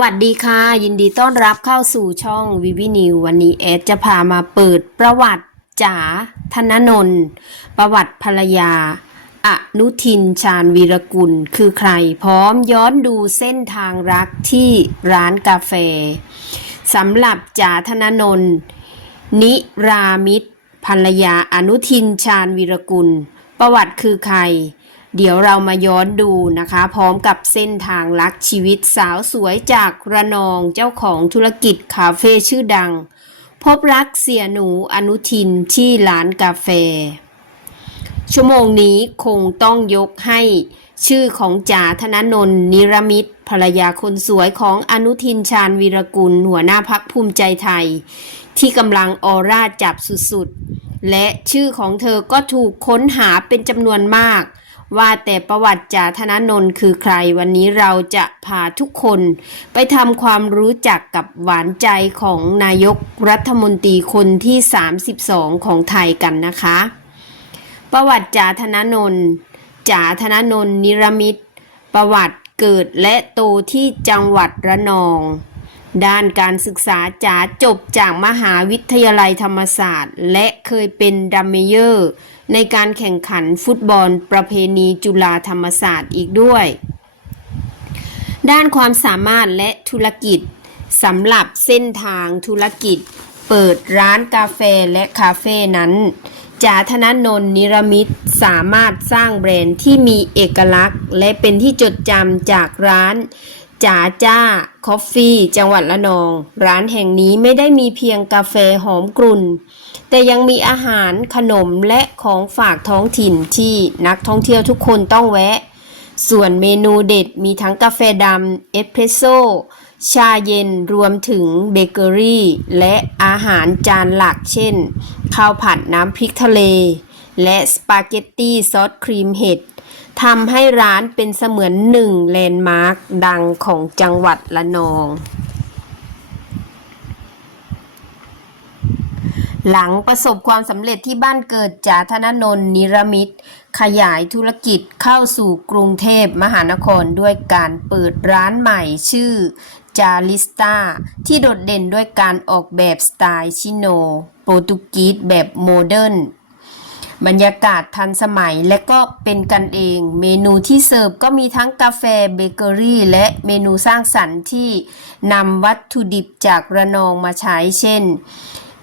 วัสดีค่ะ ยินดีต้อนรับเข้าสู่ช่องวิวินิววันนี้แอดจะพามาเปิดประวัติจ๋าธนนนท์ประวัติภรรยา อนุทินชาญวีรกุล คือใครพร้อมย้อนดูเส้นทางรักที่ร้านกาแฟสำหรับจ๋าธนนนท์นิรามิตรภรรยาอนุทินชาญวีรกุล ประวัติคือใคร เดี๋ยวเรามาย้อนดูนะคะ พร้อมกับเส้นทางรักชีวิตสาวสวยจากระนองเจ้าของธุรกิจคาเฟ่ชื่อดัง พบรักเสียหนูอนุทินที่ร้านกาแฟ ชั่วโมงนี้คงต้องยกให้ชื่อของจ่าธนนนท์นิรมิตรภรรยาคนสวยของอนุทินชาญวีรกุล หัวหน้าพักภูมิใจไทย ที่กำลังออร่าจับสุดๆ และชื่อของเธอก็ถูกค้นหาเป็นจำนวนมาก ว่าแต่ประวัติจ่าธนนนท์คือใครวันนี้เราจะพาทุกคนไปทำความรู้จักกับหวานใจของนายกรัฐมนตรีคนที่ 32 ของไทยกันนะคะ ประวัติจ่าธนนนท์จ่าธนนนท์นิรมิตรประวัติเกิดและโตที่จังหวัดระนอง ด้านการศึกษาจ๋าจบจากมหาวิทยาลัยธรรมศาสตร์ และเคยเป็นดัมเมเยอร์ ในการแข่งขันฟุตบอลประเพณีจุฬาธรรมศาสตร์อีกด้วย ด้านความสามารถและธุรกิจสำหรับเส้นทางธุรกิจ เปิดร้านกาแฟและคาเฟ่นั้นจ่าธนนนท์นิรมิตสามารถสร้างแบรนด์ที่มีเอกลักษณ์ และเป็นที่จดจำจากร้านจ๋าจ้าคอฟฟี่ จังหวัดละนอง ร้านแห่งนี้ไม่ได้มีเพียงกาแฟหอมกรุ่น แต่ยังมีอาหารขนมและของฝากท้องถิ่นที่นักท่องเที่ยวทุกคนต้องแวะ ส่วนเมนูเด็ดมีทั้งกาแฟดำเอสเพรสโซ่ชาเย็นรวมถึงเบเกอรี่ และอาหารจานหลักเช่น ข้าวผัดน้ำพริกทะเล และสปาเกตตี้ซอสครีมเห็ดทำให้ร้านเป็นเสมือนหนึ่งแลนด์มาร์คดังของจังหวัดละนอง หลังประสบความสำเร็จที่บ้านเกิดจ่าธนนนท์นิรมิตร ขยายธุรกิจเข้าสู่กรุงเทพมหานครด้วยการเปิดร้านใหม่ชื่อจาริสตาที่โดดเด่นด้วยการออกแบบสไตล์ชิโน โปรตุกีสแบบโมเดิร์นบรรยากาศทันสมัยและก็เป็นกันเอง เมนูที่เสิร์ฟก็มีทั้งกาแฟเบเกอรี่ และเมนูสร้างสรรค์ที่นำวัตถุดิบจากระนองมาใช้เช่น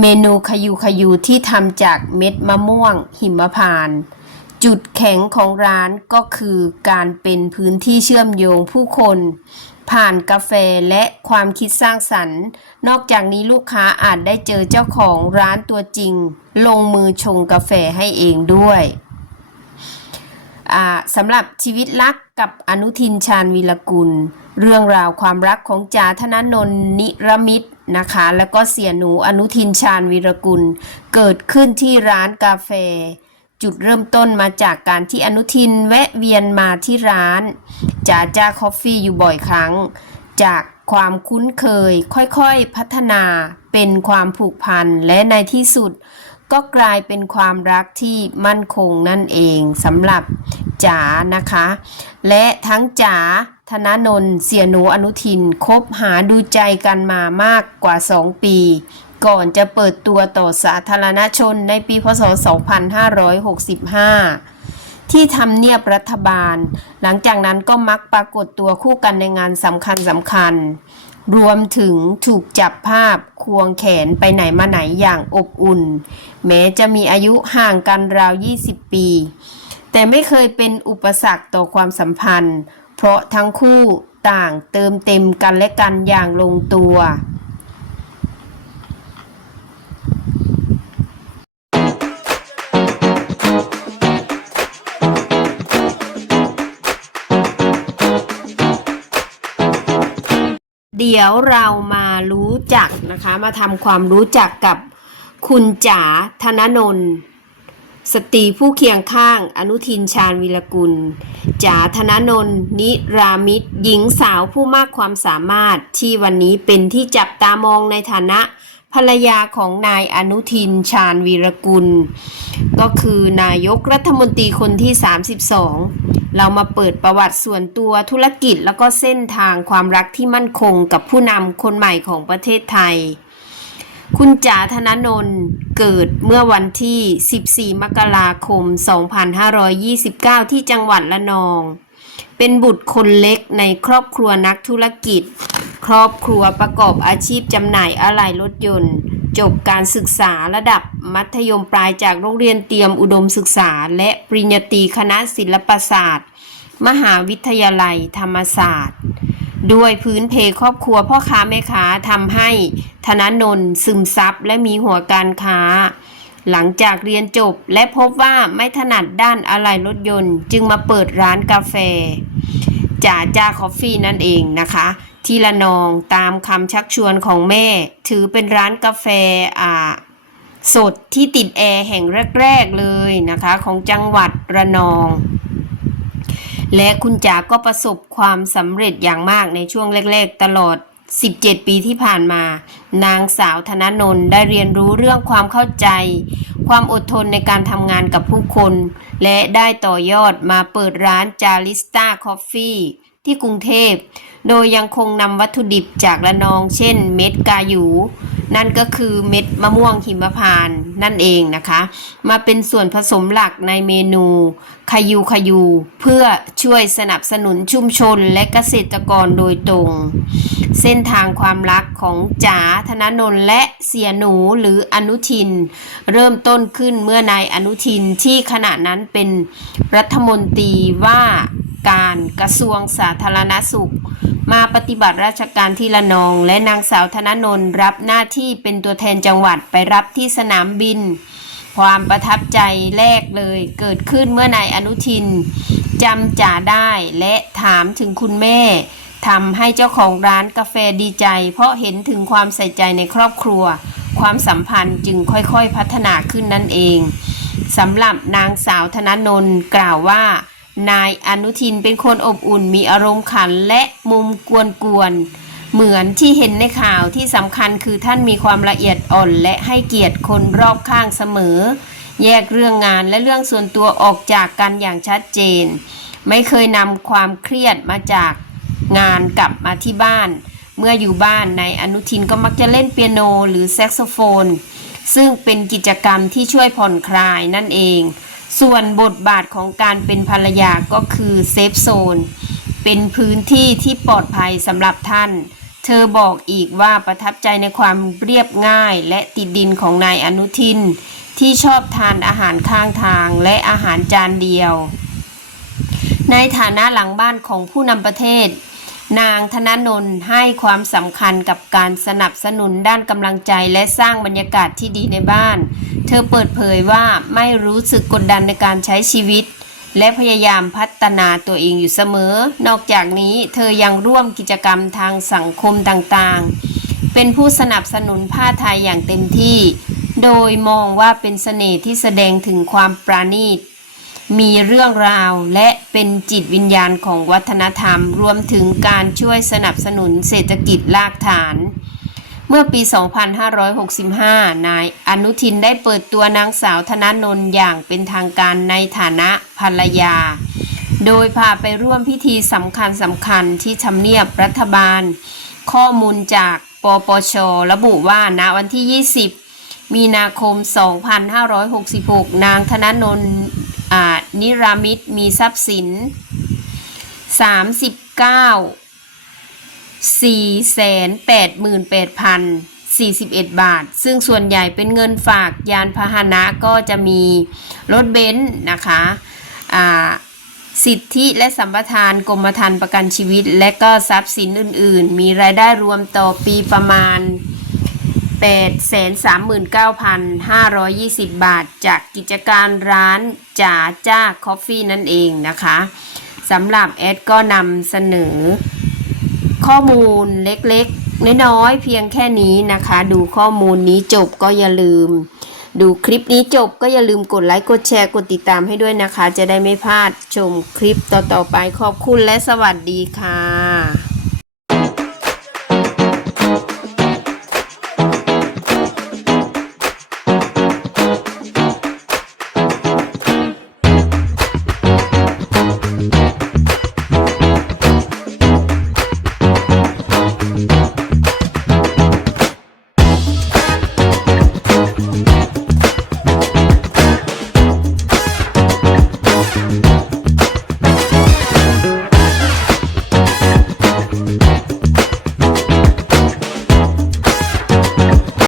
เมนูขยูขยูที่ทำจากเม็ดมะม่วง หิมพานต์จุดแข็งของร้านก็คือการเป็นพื้นที่เชื่อมโยงผู้คน ผ่านกาแฟและความคิดสร้างสรรค์ นอกจากนี้ลูกค้าอาจได้เจอเจ้าของร้านตัวจริง ลงมือชงกาแฟให้เองด้วยสำหรับชีวิตรักกับอนุทินชาญวีรกุล เรื่องราวความรักของจ่าธนนนนิรมิตรนะคะ แล้วก็เสียหนูอนุทินชาญวีรกุล เกิดขึ้นที่ร้านกาแฟ จุดเริ่มต้นมาจากการที่อนุทินแวะเวียนมาที่ร้านจ่าจ้าคอฟฟี่อยู่บ่อยครั้ง จากความคุ้นเคยค่อยๆพัฒนาเป็นความผูกพันและในที่สุดก็กลายเป็นความรักที่มั่นคงนั่นเองสำหรับจ๋านะคะ และทั้งจ๋า ธนนนท์เสียหนูอนุทินคบหาดูใจกันมามากกว่า 2 ปี ก่อนจะเปิดตัวต่อสาธารณชนในปีพศ 2565 ที่ทำเนียบรัฐบาล หลังจากนั้นก็มักปรากฏตัวคู่กันในงานสำคัญสำคัญ รวมถึงถูกจับภาพควงแขนไปไหนมาไหนอย่างอบอุ่น แม้จะมีอายุห่างกันราว 20 ปี แต่ไม่เคยเป็นอุปสรรคต่อความสัมพันธ์ เพราะทั้งคู่ต่างเติมเต็มกันและกันอย่างลงตัว เดี๋ยวเรามารู้จักนะคะ มาทำความรู้จักกับคุณจ๋าธนนนท์ สตรีผู้เคียงข้าง อนุทินชาญวิรกุลจ๋าธนนนท์นิรามิตรหญิงสาวผู้มากความสามารถที่วันนี้เป็นที่จับตามองในฐานะภรรยาของนายอนุทินชาญวีรกุล ก็คือนายกรัฐมนตรีคนที่ 32 เรามาเปิดประวัติส่วนตัวธุรกิจแล้วก็เส้นทางความรักที่มั่นคงกับผู้นำคนใหม่ของประเทศไทย คุณจ๋าธนนนท์เกิดเมื่อวันที่ 14 มกราคม 2529 ที่จังหวัดละนอง เป็นบุตรคนเล็กในครอบครัวนักธุรกิจ ครอบครัวประกอบอาชีพจำหน่ายอะไหล่รถยนต์ จบการศึกษาระดับมัธยมปลายจากโรงเรียนเตรียมอุดมศึกษา และปริญญาตรีคณะศิลปศาสตร์ มหาวิทยาลัยธรรมศาสตร์ ด้วยพื้นเพครอบครัวพ่อค้าแม่ค้าทำให้ธนนนท์ซึมซับและมีหัวการค้า หลังจากเรียนจบและพบว่าไม่ถนัดด้านอะไหล่รถยนต์ จึงมาเปิดร้านกาแฟจ่าจ้าคอฟฟี่นั่นเองนะคะที่ละนองตามคำชักชวนของแม่ ถือเป็นร้านกาแฟอ่าสดที่ติดแอร์แห่งแรก ๆ เลยนะคะ ของจังหวัดระนอง และคุณจ๋าก็ประสบความสำเร็จอย่างมากในช่วงแรก ๆ ตลอด 17 ปีที่ผ่านมา นางสาวธนนนท์ได้เรียนรู้เรื่องความเข้าใจ ความอดทนในการทำงานกับผู้คน และได้ต่อยอดมาเปิดร้านจาริสตาคอฟฟี่ที่กรุงเทพ โดยยังคงนำวัตถุดิบจากระนอง เช่น เม็ดกาหยู นั่นก็คือเม็ดมะม่วงหิมพานต์นั่นเองนะคะ มาเป็นส่วนผสมหลักในเมนูคายูคายูเพื่อช่วยสนับสนุนชุมชนและเกษตรกรโดยตรง เส้นทางความรักของจ๋าธนนนท์และเสียหนูหรืออนุทิน เริ่มต้นขึ้นเมื่อนายอนุทินที่ขณะนั้นเป็นรัฐมนตรีว่า การกระทรวงสาธารณสุข มาปฏิบัติราชการที่ละนอง และนางสาวธนนนรับหน้าที่เป็นตัวแทนจังหวัดไปรับที่สนามบิน ความประทับใจแรกเลยเกิดขึ้นเมื่อนายอนุทินจำจ่าได้และถามถึงคุณแม่ทำให้เจ้าของร้านกาแฟดีใจ เพราะเห็นถึงความใส่ใจในครอบครัว ความสัมพันธ์จึงค่อยๆพัฒนาขึ้นนั่นเองสำหรับนางสาวธนนนท์กล่าวว่า นายอนุทินเป็นคนอบอุ่นมีอารมณ์ขันและมุมกวนๆเหมือนที่เห็นในข่าวที่สำคัญคือท่านมีความละเอียดอ่อนและให้เกียรติคนรอบข้างเสมอ แยกเรื่องงานและเรื่องส่วนตัวออกจากกันอย่างชัดเจน ไม่เคยนำความเครียดมาจากงานกลับมาที่บ้าน เมื่ออยู่บ้านนายอนุทินก็มักจะเล่นเปียโนหรือแซกโซโฟน ซึ่งเป็นกิจกรรมที่ช่วยผ่อนคลายนั่นเอง ส่วนบทบาทของการเป็นภรรยาก็คือเซฟโซน เป็นพื้นที่ที่ปลอดภัยสำหรับท่าน เธอบอกอีกว่าประทับใจในความเรียบง่ายและติดดินของนายอนุทิน ที่ชอบทานอาหารข้างทางและอาหารจานเดียว ในฐานะหลังบ้านของผู้นำประเทศ นางธนนนท์ให้ความสำคัญกับการสนับสนุนด้านกำลังใจและสร้างบรรยากาศที่ดีในบ้าน ธอเปิดเผยว่าไม่รู้สึกกดดันในการใช้ชีวิต และพยายามพัฒนาตัวเองอยู่เสมอ นอกจากนี้เธอยังร่วมกิจกรรมทางสังคมต่างๆ เป็นผู้สนับสนุนผ้าไทยอย่างเต็มที่ โดยมองว่าเป็นเสน่ห์ที่แสดงถึงความปราณีต มีเรื่องราวและเป็นจิตวิญญาณของวัฒนธรรม รวมถึงการช่วยสนับสนุนเศรษฐกิจรากฐาน เมื่อปี 2565 นายอนุทินได้เปิดตัวนางสาวธนนนท์อย่างเป็นทางการในฐานะภรรยา โดยพาไปร่วมพิธีสำคัญสำคัญที่ทำเนียบรัฐบาล ข้อมูลจากปปช ระบุว่าณวันที่ 20 มีนาคม 2566 นางธนนนท์นิรามิตมีทรัพย์สิน 39 488,041 บาท ซึ่งส่วนใหญ่เป็นเงินฝากยานพาหนะก็จะมีรถเบนซ์นะคะอ่าสิทธิและสัมปทานกรมธรรม์ประกันชีวิต และก็ทรัพย์สินอื่น ๆ มีรายได้รวมต่อปีประมาณ 839,520 บาท จากกิจการร้านจ่าจ้าคอฟฟี่นั่นเองนะคะสำหรับแอดก็นำเสนอ ข้อมูลเล็กๆ น้อยๆ เพียงแค่นี้นะคะ ดูข้อมูลนี้จบก็อย่าลืม ดูคลิปนี้จบก็อย่าลืมกดไลค์ กดแชร์ กดติดตามให้ด้วยนะคะ จะได้ไม่พลาดชมคลิปต่อๆไปขอบคุณและสวัสดีค่ะ